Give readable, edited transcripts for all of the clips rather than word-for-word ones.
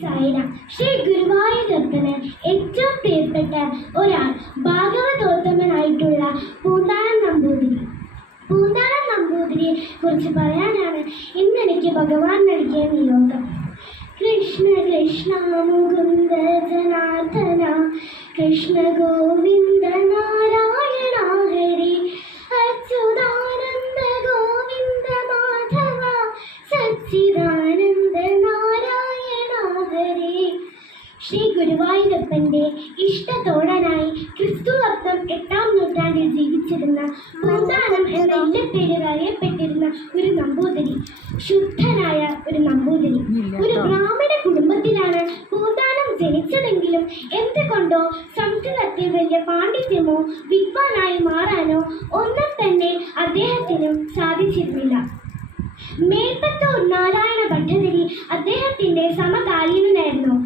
ശ്രീ ഗുരുവായൂരപ്പന് ഏറ്റവും പ്രിയപ്പെട്ട ഒരാൾ ഭാഗവതോത്തമനായിട്ടുള്ള പൂന്താനം നമ്പൂതിരി. പൂന്താനം നമ്പൂതിരിയെ കുറിച്ച് പറയാനാണ് ഇന്ന് എനിക്ക് ഭഗവാൻ നൽകിയ നിയോഗം. കൃഷ്ണ കൃഷ്ണ മുകുന്ദ ജനാർദ്ദന കൃഷ്ണ ഗോവിന്ദ നാരായണ ഹരി അച്യുതാനന്ദ ഗോവിന്ദ മാധവ സച്ചിദാനന്ദ നാരായണ ഹരി. ശ്രീ ഗുരുവായൂരപ്പന്റെ ഇഷ്ടത്തോടനായി ക്രിസ്തുവർഷം 8-ാം നൂറ്റാണ്ടിൽ ജീവിച്ചിരുന്ന പൂന്താനം എന്ന ഇല്ലപ്പേരിൽ അറിയപ്പെട്ടിരുന്ന ഒരു നമ്പൂതിരി, ശുദ്ധനായ ഒരു നമ്പൂതിരി. ഒരു ബ്രാഹ്മണ കുടുംബത്തിലാണ് പൂന്താനം ജനിച്ചതെങ്കിലും എന്തുകൊണ്ടോ സംസ്കൃതത്തിൽ വലിയ പാണ്ഡിത്യമോ വിദ്വാനായി മാറാനോ ഒന്നും തന്നെ അദ്ദേഹത്തിനും സാധിച്ചിരുന്നില്ല. മേൽപ്പത്തൂർ നാരായണ ഭട്ടതിരി അദ്ദേഹത്തിന്റെ സമകാലീനനായിരുന്നു.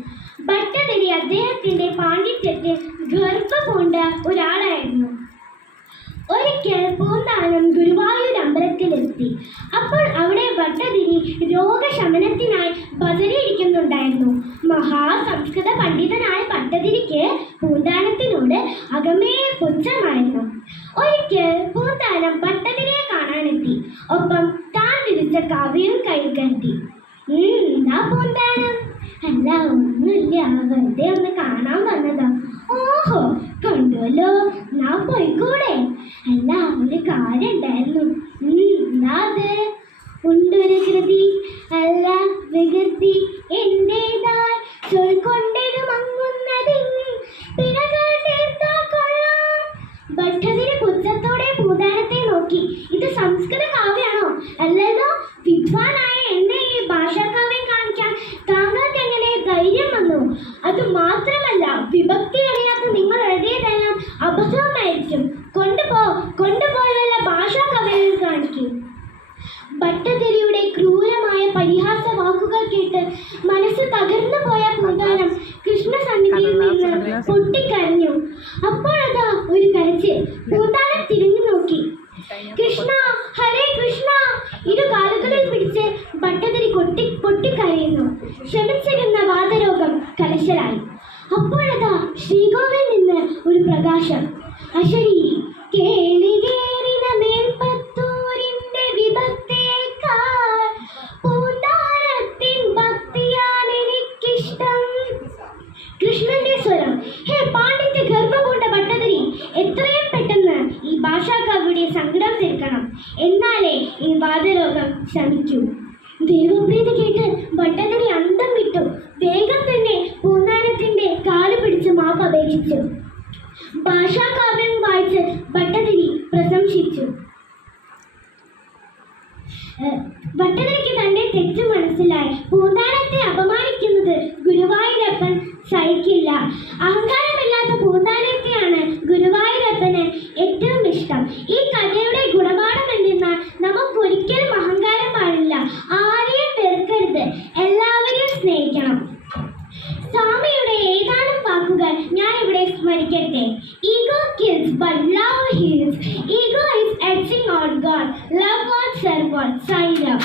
ഭട്ടതിരി അദ്ദേഹത്തിന്റെ പാണ്ഡിത്യത്തിൽ ഗർവപൂണ്ട ഒരാളായിരുന്നു. ഒരിക്കൽ പൂന്താനം ഗുരുവായൂർ അമ്പലത്തിലെത്തി. അപ്പോൾ അവിടെ ഭട്ടതിരി രോഗശമനത്തിനായി ഭജനയിരിക്കുന്നുണ്ടായിരുന്നു. മഹാസംസ്കൃത പണ്ഡിതനായ ഭട്ടതിരിക്ക് പൂന്താനത്തിനോട് അകമേ പുച്ഛമായിരുന്നു. ഒരിക്കൽ പൂന്താനം ഭട്ടതിരിയെ കാണാനെത്തി. ഒപ്പം താൻ വിധിച്ച കാവ്യവും കയ്യിൽ കരുതി. എന്താ പൂന്താനം? അല്ല, ഒന്നുമില്ല, വെറുതെ ഒന്ന് കാണാൻ വന്നതാ. ഓഹോ, കണ്ടുവല്ലോ, ഞാൻ പോയിക്കൂടെ? അല്ല, ഒരു കാര്യം ഉണ്ടായിരുന്നു. എന്താ അത്? ഉണ്ടൊരു കൃതി അല്ല വികൃതി എന്റേതായി ചൊൽക്കൊണ്ടൊരു മങ്ങുന്നതിൻ പിഴകൾ തീർത്താ കൊള്ളാം. ഭട്ടതിരി പുച്ഛത്തോടെ പൂന്താനത്തെ നോക്കി. ഇത് സംസ്കൃത കാവ്യാണോ? അല്ലല്ലോ. വിദ്വാനായ എന്നെ ഈ ഭാഷാകാവ്യം കാണിക്കാൻ താങ്കൾക്ക് എങ്ങനെ ധൈര്യം വന്നു? അത് മാത്രമല്ല, വിഭക്തി അറിയാത്ത നിങ്ങൾ എഴുതിയതെല്ലാം അബദ്ധമായിരിക്കും. കൊണ്ടുപോയുള്ള ഭാഷാകവ്യങ്ങൾ കാണിക്കും. ഭട്ടതിരിയുടെ ക്രൂരമായ പരിഹാസ വാക്കുകൾ കേട്ട് മനസ്സ് തകർന്നു പോയ പൂന്താനം കൃഷ്ണസന്നിധിയിൽ നിന്ന് പൊട്ടിക്കരഞ്ഞു. അപ്പോഴതാ ഒരു കരച്ചിൽ. പൂന്താനം തിരിഞ്ഞു നോക്കി. കൃഷ്ണ, ഹരേ കൃഷ്ണ! ഇരുകാലുകളിൽ പിടിച്ച് ഭട്ടതിരി പൊട്ടിക്കരയുന്നു. ക്ഷമിച്ചിരുന്ന വാതരോഗം കലശലായി. അപ്പോഴതാ ശ്രീകോവിൽ നിന്ന് ഒരു പ്രകാശം. അശരീരി കേളികേറിന മേൽപ്പത്തൂരിന്റെ വിഭക്തിയേക്കാൾ പൂന്താനത്തിൻ ഭക്തിയാണ് എനിക്കിഷ്ടം. കൃഷ്ണന്റെ സ്വരം. ഹേ പാണ്ഡിത്യ ഗർഭപൂണ്ട ഭട്ടതിരി, എത്രയും പെട്ടെന്ന് ഈ ഭാഷാകാവ്യയുടെ സങ്കടം തീർക്കണം. എന്നാലേ ഈ വാതരോഗം ശമിക്കൂ. ദൈവപ്രീതി കേട്ട് ഭട്ടതിരി അന്തം വിട്ടു. വേഗം തന്നെ പൂന്താനത്തിന്റെ കാല് പിടിച്ച് മാപ്പ് അപേക്ഷിച്ചു. ഭാഷാകാവ്യം വായിച്ച് ഭട്ടതിരി പ്രശംസിച്ചു. ഭട്ടതിരിക്ക് തന്റെ തെറ്റ് മനസ്സിലായി. പൂന്താനത്തെ അപമാനിക്കുന്നത് ഗുരുവായൂരപ്പൻ സഹിക്കില്ല. അഹങ്കാരമില്ലാത്ത പൂന്താനത്തെയാണ് ഗുരുവായൂരപ്പന് ഏറ്റവും ഇഷ്ടം. ഈ കഥയുടെ ഗുണപാഠം എന്തെന്നാൽ നമുക്കൊരിക്കലും അഹങ്കാരം പാടില്ല. ആരെയും വെറുക്കരുത്, എല്ലാവരെയും സ്നേഹിക്കണം. സ്വാമിയുടെ ഏതാനും വാക്കുകൾ ഞാൻ ഇവിടെ സ്മരിക്കട്ടെ. Ego kills but love heals. Ego is acting out God. Love God, serve God. Sai Ram.